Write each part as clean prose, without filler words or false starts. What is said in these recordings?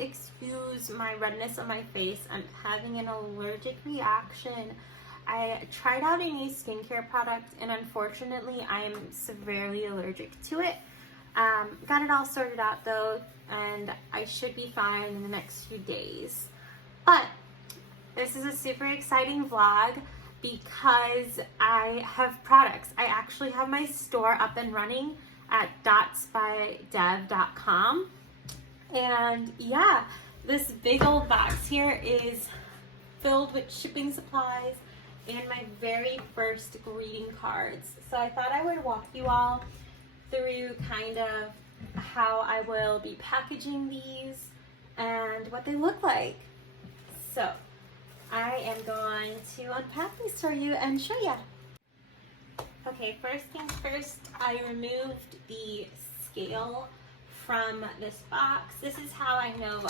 to excuse my redness on my face. I'm having an allergic reaction. I tried out a new skincare product and unfortunately I am severely allergic to it. Got it all sorted out though, and I should be fine in the next few days. But this is a super exciting vlog because I have products. I actually have my store up and running at Dots.bydev.com. And yeah, this big old box here is filled with shipping supplies and my very first greeting cards. So I thought I would walk you all through kind of how I will be packaging these and what they look like. So I am going to unpack these for you and show you. Okay, first things first, I removed the scale from this box. This is how I know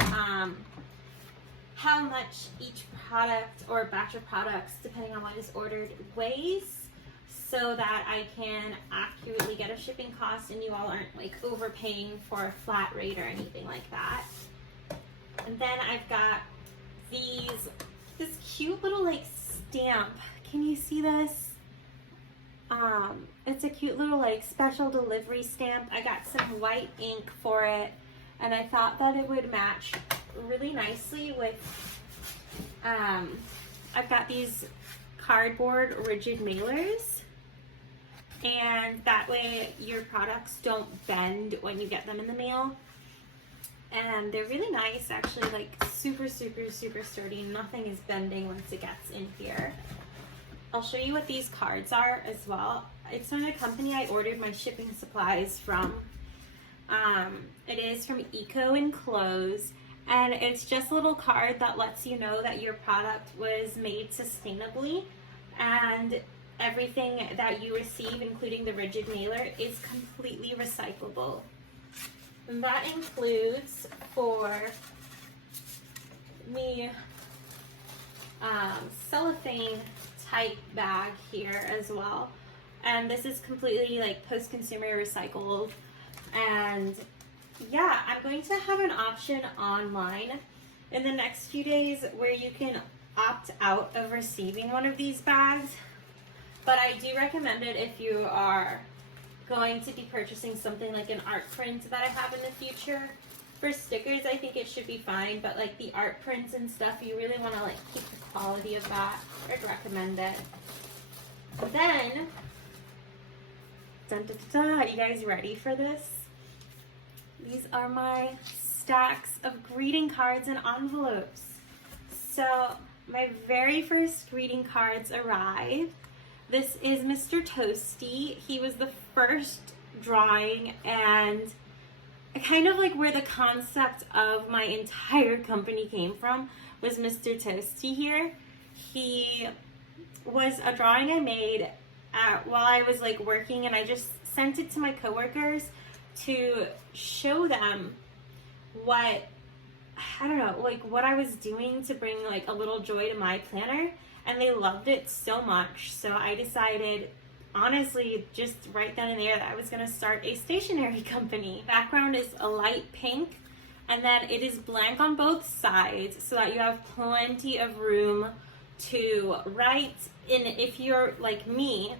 how much each product or batch of products, depending on what is ordered, weighs, so that I can accurately get a shipping cost and you all aren't like overpaying for a flat rate or anything like that. And then I've got this cute little like stamp. Can you see this? It's a cute little like special delivery stamp. I got some white ink for it and I thought that it would match really nicely with, I've got these cardboard rigid mailers, and that way your products don't bend when you get them in the mail. And they're really nice, actually, like super sturdy. Nothing is bending once it gets in here. I'll show you what these cards are as well. It's from a company I ordered my shipping supplies from. It is from Eco Enclose, and it's just a little card that lets you know that your product was made sustainably and everything that you receive, including the rigid mailer, is completely recyclable. And that includes for the cellophane type bag here as well. And this is completely like post-consumer recycled. And yeah, I'm going to have an option online in the next few days where you can opt out of receiving one of these bags. But I do recommend it if you are going to be purchasing something like an art print that I have in the future. For stickers, I think it should be fine, but like the art prints and stuff, you really want to like keep the quality of that. I'd recommend it. And then, dun, dun, dun, dun, are you guys ready for this? These are my stacks of greeting cards and envelopes. So my very first greeting cards arrived. This is Mr. Toasty. He was the first drawing, and kind of like where the concept of my entire company came from was Mr. Toasty here. He was a drawing I made while I was like working, and I just sent it to my coworkers to show them what, I don't know, like what I was doing to bring like a little joy to my planner. And they loved it so much, so I decided, honestly, just right then and there, that I was going to start a stationery company. Background is a light pink, and then it is blank on both sides so that you have plenty of room to write. And if you're like me,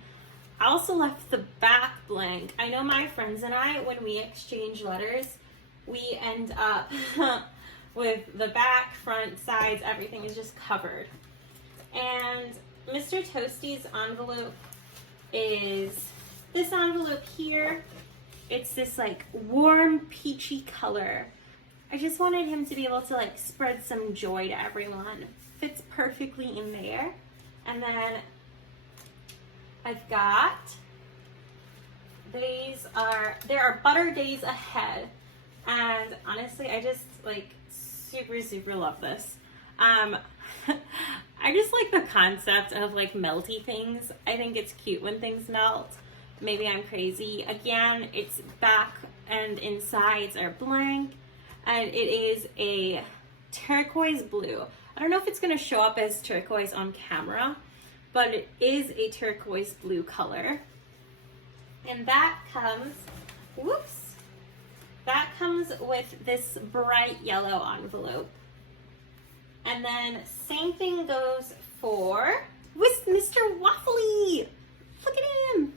I also left the back blank. I know my friends and I, when we exchange letters, we end up with the back, front, sides, everything is just covered. And Mr. Toasty's envelope is this envelope here. It's this like warm peachy color. I just wanted him to be able to like spread some joy to everyone. Fits perfectly in there. And then I've got, there are butter days ahead. And honestly, I just like super love this. I just like the concept of like melty things. I think it's cute when things melt. Maybe I'm crazy. Again, its back and insides are blank, and it is a turquoise blue. I don't know if it's going to show up as turquoise on camera, but it is a turquoise blue color. And that comes, whoops, that comes with this bright yellow envelope. And then same thing goes for with Mr. Waffly. Look at him.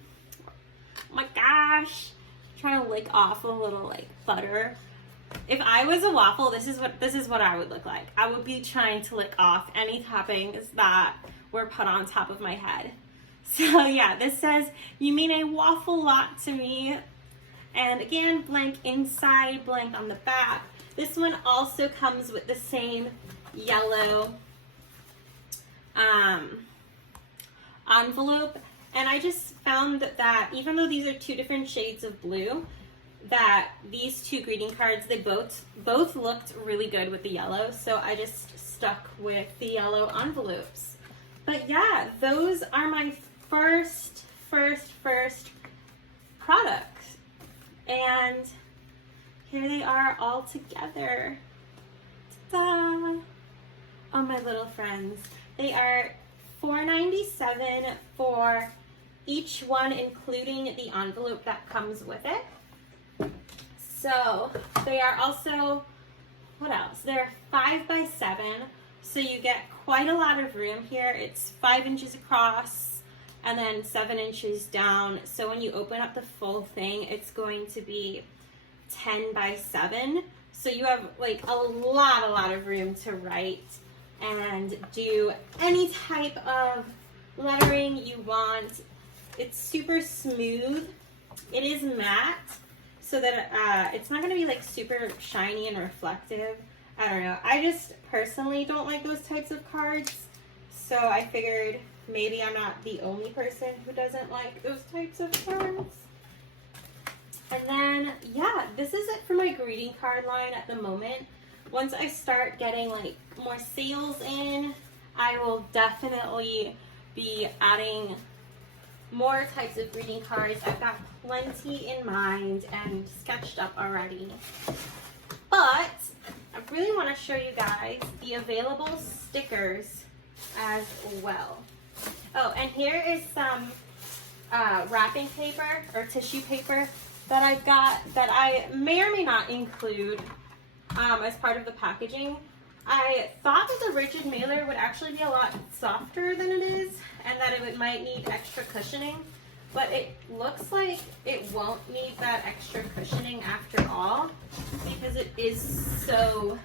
Oh my gosh. I'm trying to lick off a little like butter. If I was a waffle, this is what I would look like. I would be trying to lick off any toppings that were put on top of my head. So yeah, this says, "You mean a waffle lot to me." And again, blank inside, blank on the back. This one also comes with the same yellow envelope. And I just found that even though these are two different shades of blue, that these two greeting cards, they both looked really good with the yellow. So I just stuck with the yellow envelopes. But yeah, those are my first products. And here they are all together. Ta-da! Oh, my little friends. They are $4.97 for each one, including the envelope that comes with it. So they are also, what else? They're 5 by 7, so you get quite a lot of room here. It's 5 inches across and then 7 inches down. So when you open up the full thing, it's going to be 10 by 7. So you have like a lot of room to write and do any type of lettering you want. It's super smooth. It is matte, so that it's not going to be like super shiny and reflective. I don't know. I just personally don't like those types of cards, so I figured maybe I'm not the only person who doesn't like those types of cards. And then, yeah, this is it for my greeting card line at the moment. Once I start getting like more sales in, I will definitely be adding more types of greeting cards. I've got plenty in mind and sketched up already. But I really want to show you guys the available stickers as well. Oh, and here is some wrapping paper or tissue paper that I've got that I may or may not include as part of the packaging. I thought that the rigid mailer would actually be a lot softer than it is and that it might need extra cushioning, but it looks like it won't need that extra cushioning after all because it is so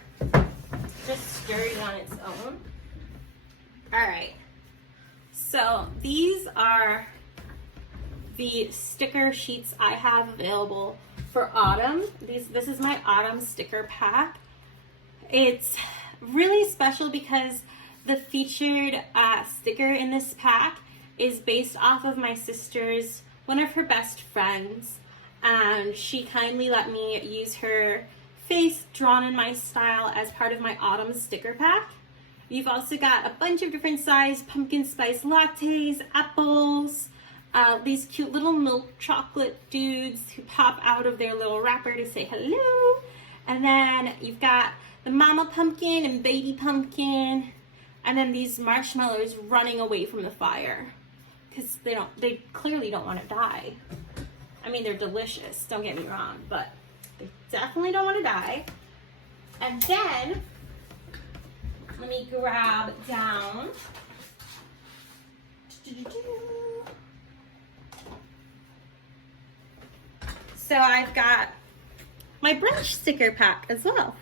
just sturdy on its own. All right, so these are the sticker sheets I have available for autumn. This is my autumn sticker pack. It's really special because the featured sticker in this pack is based off of my sister's, one of her best friends, and she kindly let me use her face drawn in my style as part of my autumn sticker pack. You've also got a bunch of different size pumpkin spice lattes, apples, these cute little milk chocolate dudes who pop out of their little wrapper to say hello. And then you've got the mama pumpkin and baby pumpkin, and then these marshmallows running away from the fire because they clearly don't want to die. I mean, they're delicious, don't get me wrong, but they definitely don't want to die. And then let me grab down. So I've got my brunch sticker pack as well.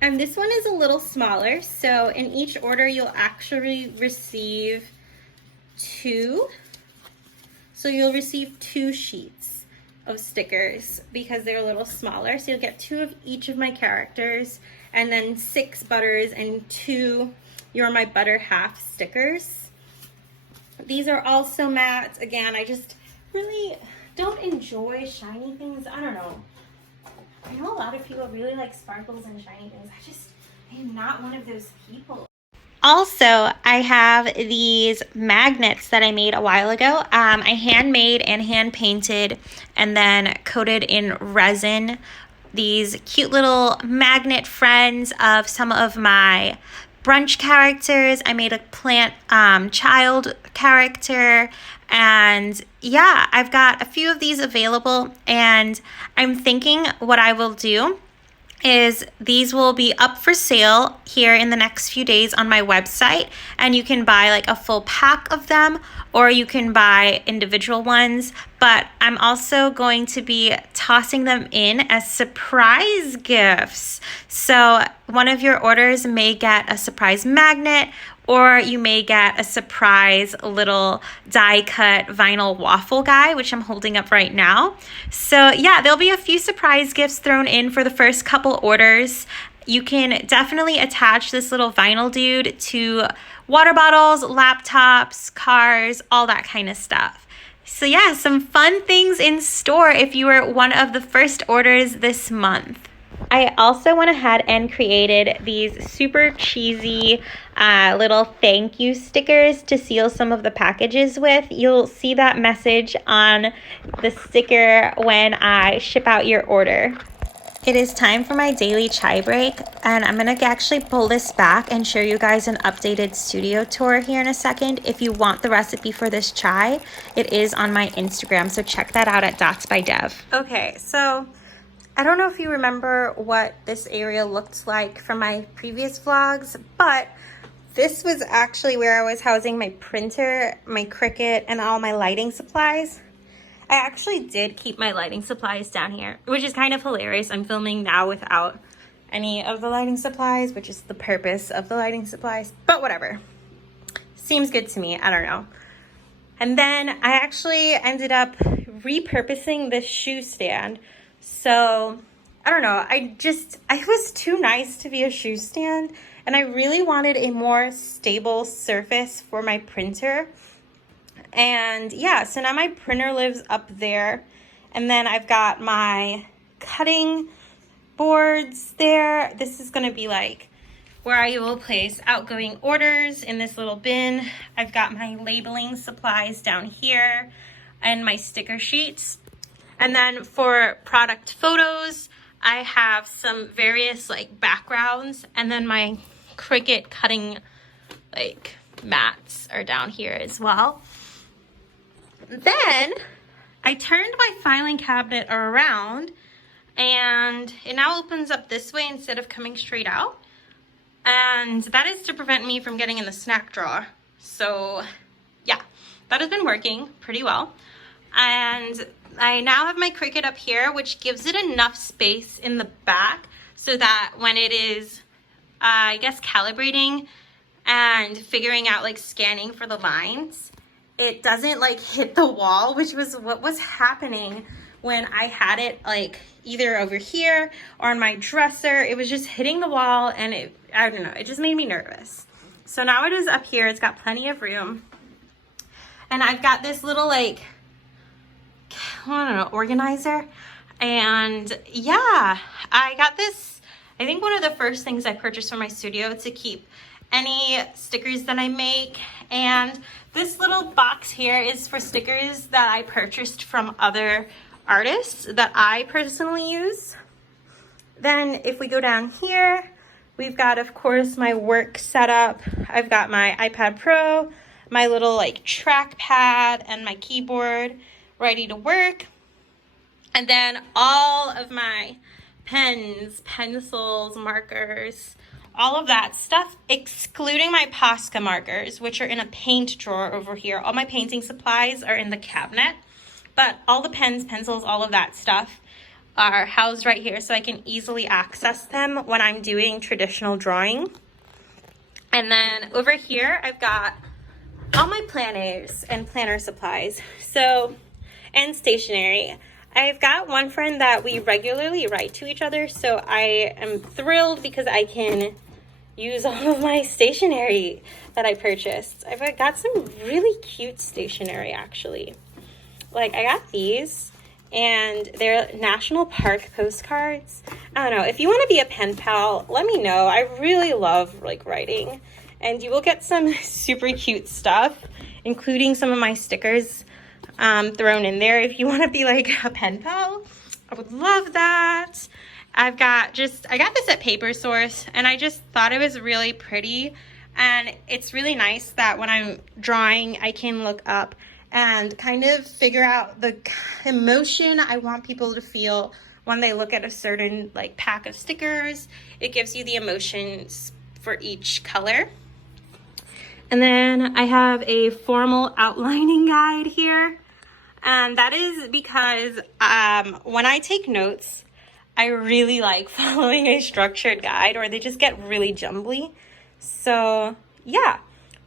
And this one is a little smaller. So in each order, you'll actually receive 2. So you'll receive 2 sheets of stickers because they're a little smaller. So you'll get 2 of each of my characters and then 6 butters and 2 You're My Butter Half stickers. These are also matte. Again, I just really don't enjoy shiny things. I don't know. I know a lot of people really like sparkles and shiny things. I am not one of those people. Also, I have these magnets that I made a while ago. I handmade and hand painted and then coated in resin these cute little magnet friends of some of my brunch characters. I made a plant child character. And yeah, I've got a few of these available, and I'm thinking what I will do is these will be up for sale here in the next few days on my website, and you can buy like a full pack of them, or you can buy individual ones, but I'm also going to be tossing them in as surprise gifts. So one of your orders may get a surprise magnet, or you may get a surprise little die cut vinyl waffle guy, which I'm holding up right now. So yeah, there'll be a few surprise gifts thrown in for the first couple orders. You can definitely attach this little vinyl dude to water bottles, laptops, cars, all that kind of stuff. So yeah, some fun things in store if you were one of the first orders this month. I also went ahead and created these super cheesy little thank you stickers to seal some of the packages with. You'll see that message on the sticker when I ship out your order. It is time for my daily chai break, and I'm going to actually pull this back and show you guys an updated studio tour here in a second. If you want the recipe for this chai, it is on my Instagram, so check that out at Dots.bydev. Okay, so I don't know if you remember what this area looked like from my previous vlogs, but this was actually where I was housing my printer, my Cricut, and all my lighting supplies. I actually did keep my lighting supplies down here, which is kind of hilarious. I'm filming now without any of the lighting supplies, which is the purpose of the lighting supplies, but whatever. Seems good to me, I don't know. And then I actually ended up repurposing this shoe stand. So, I don't know, I was too nice to be a shoe stand, and I really wanted a more stable surface for my printer. And yeah, so now my printer lives up there, and then I've got my cutting boards there. This is going to be like where I will place outgoing orders in this little bin. I've got my labeling supplies down here and my sticker sheets. And then for product photos, I have some various like backgrounds, and then my Cricut cutting like mats are down here as well. Then I turned my filing cabinet around, and it now opens up this way instead of coming straight out. And that is to prevent me from getting in the snack drawer. So yeah, that has been working pretty well. And I now have my Cricut up here, which gives it enough space in the back so that when it is, I guess, calibrating and figuring out like scanning for the lines, it doesn't like hit the wall, which was what was happening when I had it like either over here or on my dresser. It was just hitting the wall, and I don't know, it just made me nervous. So now it is up here. It's got plenty of room. And I've got this little like, I don't know, organizer. And yeah, I got this, I think one of the first things I purchased for my studio to keep any stickers that I make. And this little box here is for stickers that I purchased from other artists that I personally use. Then if we go down here, we've got, of course, my work setup. I've got my iPad Pro, my little like trackpad, and my keyboard ready to work. And then all of my pens, pencils, markers, all of that stuff, excluding my Posca markers, which are in a paint drawer over here. All my painting supplies are in the cabinet, but all the pens, pencils, all of that stuff are housed right here, so I can easily access them when I'm doing traditional drawing. And then over here, I've got all my planners and planner supplies, and stationery. I've got one friend that we regularly write to each other, so I am thrilled because I can use all of my stationery that I purchased. I've got some really cute stationery, actually. Like, I got these, and they're National Park postcards. I don't know, if you want to be a pen pal, let me know. I really love, like, writing, and you will get some super cute stuff, including some of my stickers thrown in there. If you want to be like a pen pal, I would love that. I got this at Paper Source, and I just thought it was really pretty. And it's really nice that when I'm drawing, I can look up and kind of figure out the emotion I want people to feel when they look at a certain like pack of stickers. It gives you the emotions for each color. And then I have a formal outlining guide here. And that is because when I take notes, I really like following a structured guide, or they just get really jumbly. So yeah,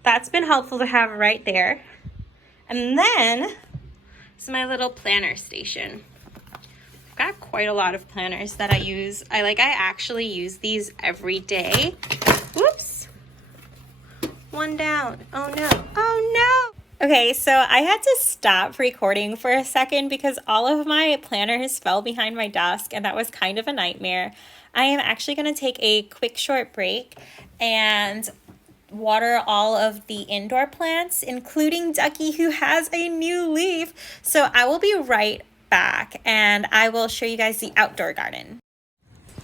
that's been helpful to have right there. And then this is my little planner station. I've got quite a lot of planners that I use. I actually use these every day. Whoops. One down. Oh no. Oh no. Okay, so I had to stop recording for a second because all of my planners fell behind my desk, and that was kind of a nightmare. I am actually going to take a quick short break and water all of the indoor plants, including Ducky, who has a new leaf. So I will be right back, and I will show you guys the outdoor garden.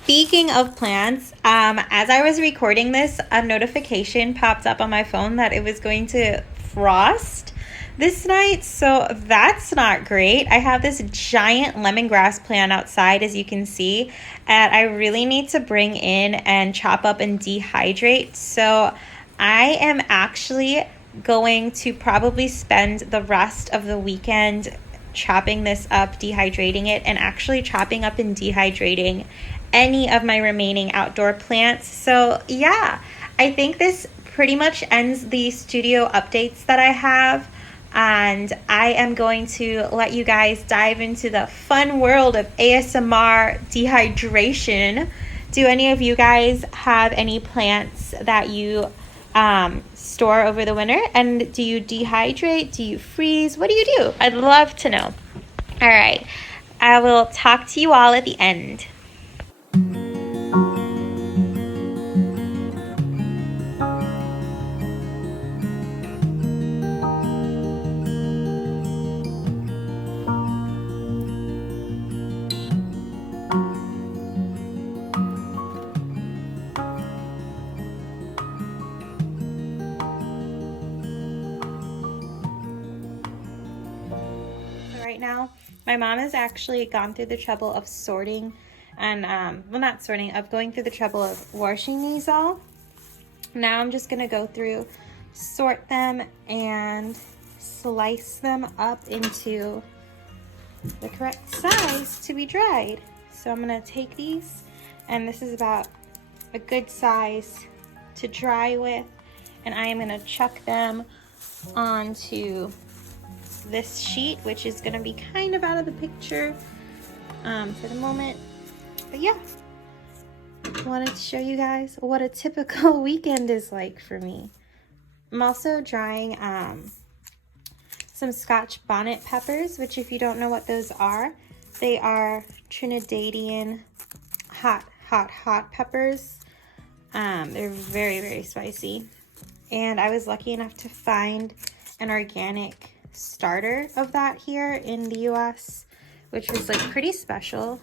Speaking of plants, as I was recording this, a notification popped up on my phone that it was going to frost this night, so that's not great. I have this giant lemongrass plant outside, as you can see, and I really need to bring in and chop up and dehydrate. So I am actually going to probably spend the rest of the weekend chopping this up, dehydrating it, and actually chopping up and dehydrating any of my remaining outdoor plants. So yeah, I think this pretty much ends the studio updates that I have, and I am going to let you guys dive into the fun world of ASMR dehydration. Do any of you guys have any plants that you store over the winter? And do you dehydrate? Do you freeze? What do you do? I'd love to know. All right, I will talk to you all at the end. Right now, my mom has actually gone through the trouble of sorting and, well, not sorting, of going through the trouble of washing these all. Now I'm just going to go through, sort them, and slice them up into the correct size to be dried. So I'm going to take these, and this is about a good size to dry with, and I am going to chuck them onto this sheet, which is going to be kind of out of the picture for the moment. But yeah, I wanted to show you guys what a typical weekend is like for me. I'm also drying some Scotch bonnet peppers, which, if you don't know what those are, they are Trinidadian hot peppers. They're very, very spicy. And I was lucky enough to find an organic starter of that here in the US, which was like pretty special,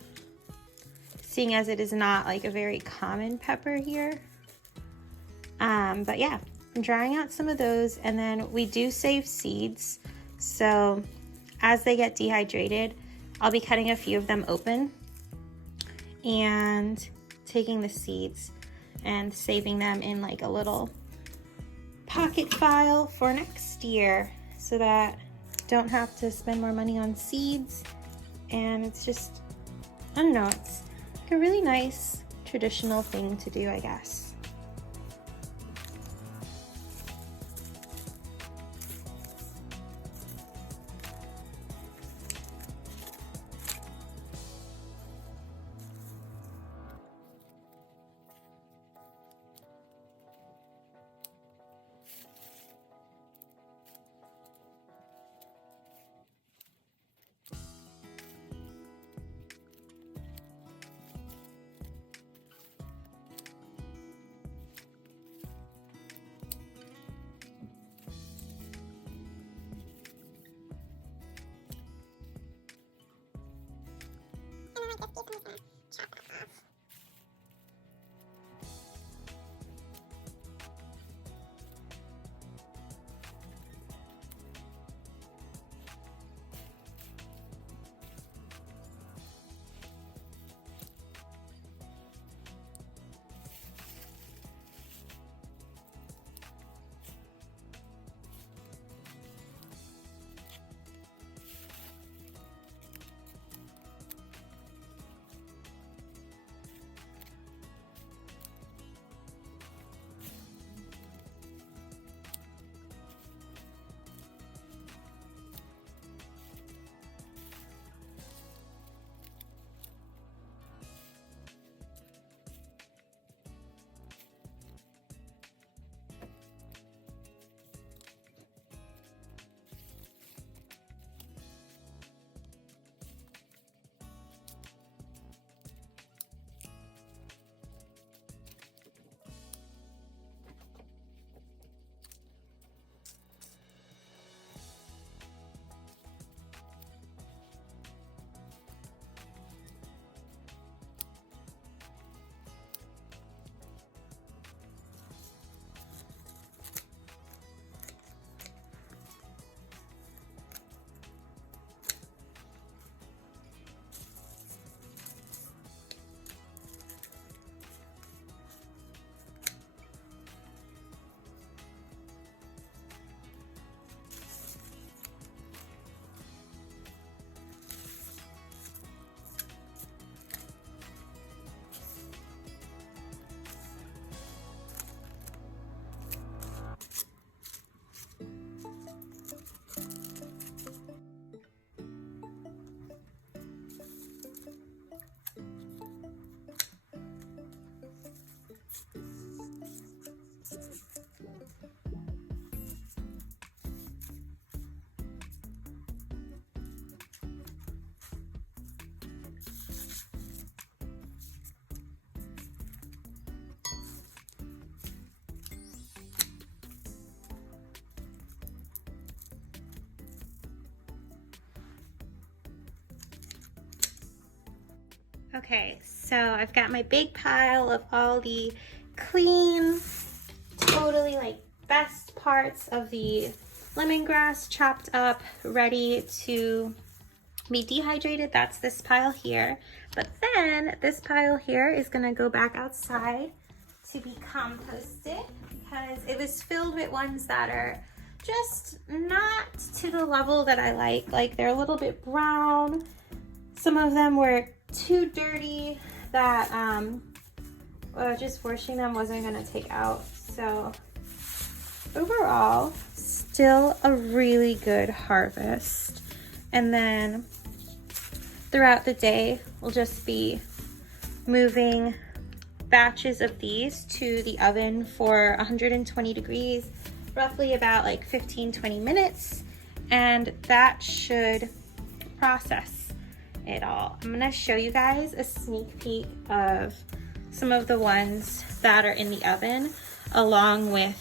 seeing as it is not like a very common pepper here. But yeah, I'm drying out some of those, and then we do save seeds, so as they get dehydrated, I'll be cutting a few of them open and taking the seeds and saving them in like a little pocket file for next year, so that I don't have to spend more money on seeds. And it's just, I don't know, it's like a really nice traditional thing to do, I guess. Okay, so I've got my big pile of all the clean, totally like best parts of the lemongrass chopped up, ready to be dehydrated. That's this pile here. But then this pile here is gonna go back outside to be composted because it was filled with ones that are just not to the level that I like. Like they're a little bit brown. Some of them were too dirty that just washing them wasn't gonna take out. So overall, still a really good harvest. And then throughout the day, we'll just be moving batches of these to the oven for 120 degrees, roughly about like 15-20 minutes, and that should process it all. I'm gonna show you guys a sneak peek of some of the ones that are in the oven, along with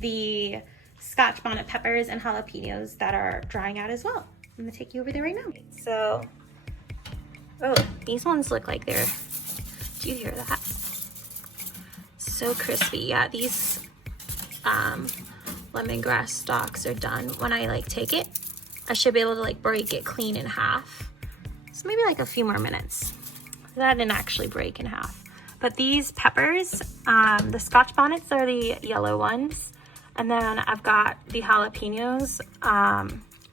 the Scotch bonnet peppers and jalapenos that are drying out as well. I'm gonna take you over there right now. So, oh, these ones look like they're, do you hear that? So crispy. Yeah, these lemongrass stalks are done. When I like take it, I should be able to like break it clean in half. So maybe like a few more minutes. That didn't actually break in half. But these peppers, the Scotch bonnets are the yellow ones. And then I've got the jalapenos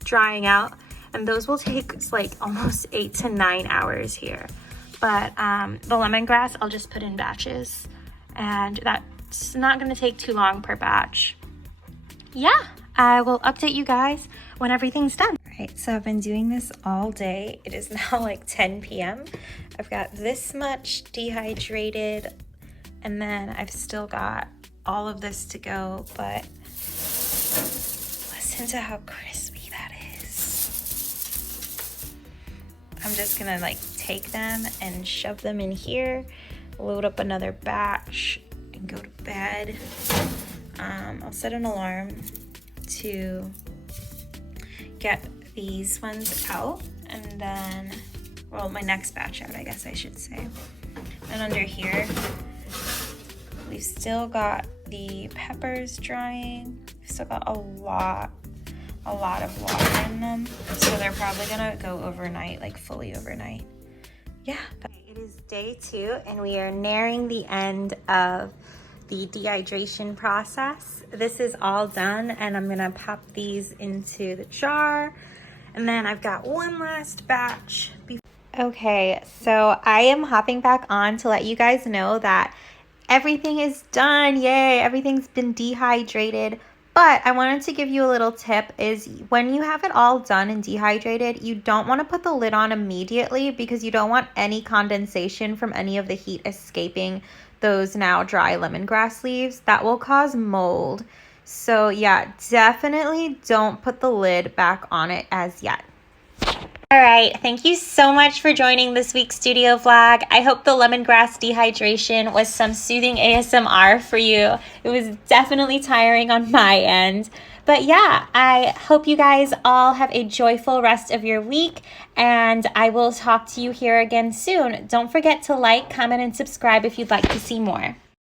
drying out. And those will take like almost 8 to 9 hours here. But the lemongrass, I'll just put in batches. And that's not gonna take too long per batch. Yeah, I will update you guys when everything's done. All right, so I've been doing this all day. It is now like 10 p.m. I've got this much dehydrated, and then I've still got all of this to go, but listen to how crispy that is. I'm just gonna like take them and shove them in here, load up another batch, and go to bed. I'll set an alarm to get these ones out, and then, well, my next batch out, I guess I should say. And under here, we've still got the peppers drying. We've still got a lot of water in them, so they're probably gonna go overnight, like fully overnight. Yeah, but it is day 2, and we are nearing the end of the dehydration process. This is all done, and I'm gonna pop these into the jar, and then I've got one last batch. Okay, so I am hopping back on to let you guys know that everything is done. Yay, everything's been dehydrated. But I wanted to give you a little tip is when you have it all done and dehydrated, you don't want to put the lid on immediately because you don't want any condensation from any of the heat escaping those now dry lemongrass leaves. That will cause mold. So yeah, definitely don't put the lid back on it as yet. All right, thank you so much for joining this week's studio vlog. I hope the lemongrass dehydration was some soothing ASMR for you. It was definitely tiring on my end. But yeah, I hope you guys all have a joyful rest of your week, and I will talk to you here again soon. Don't forget to like, comment, and subscribe if you'd like to see more.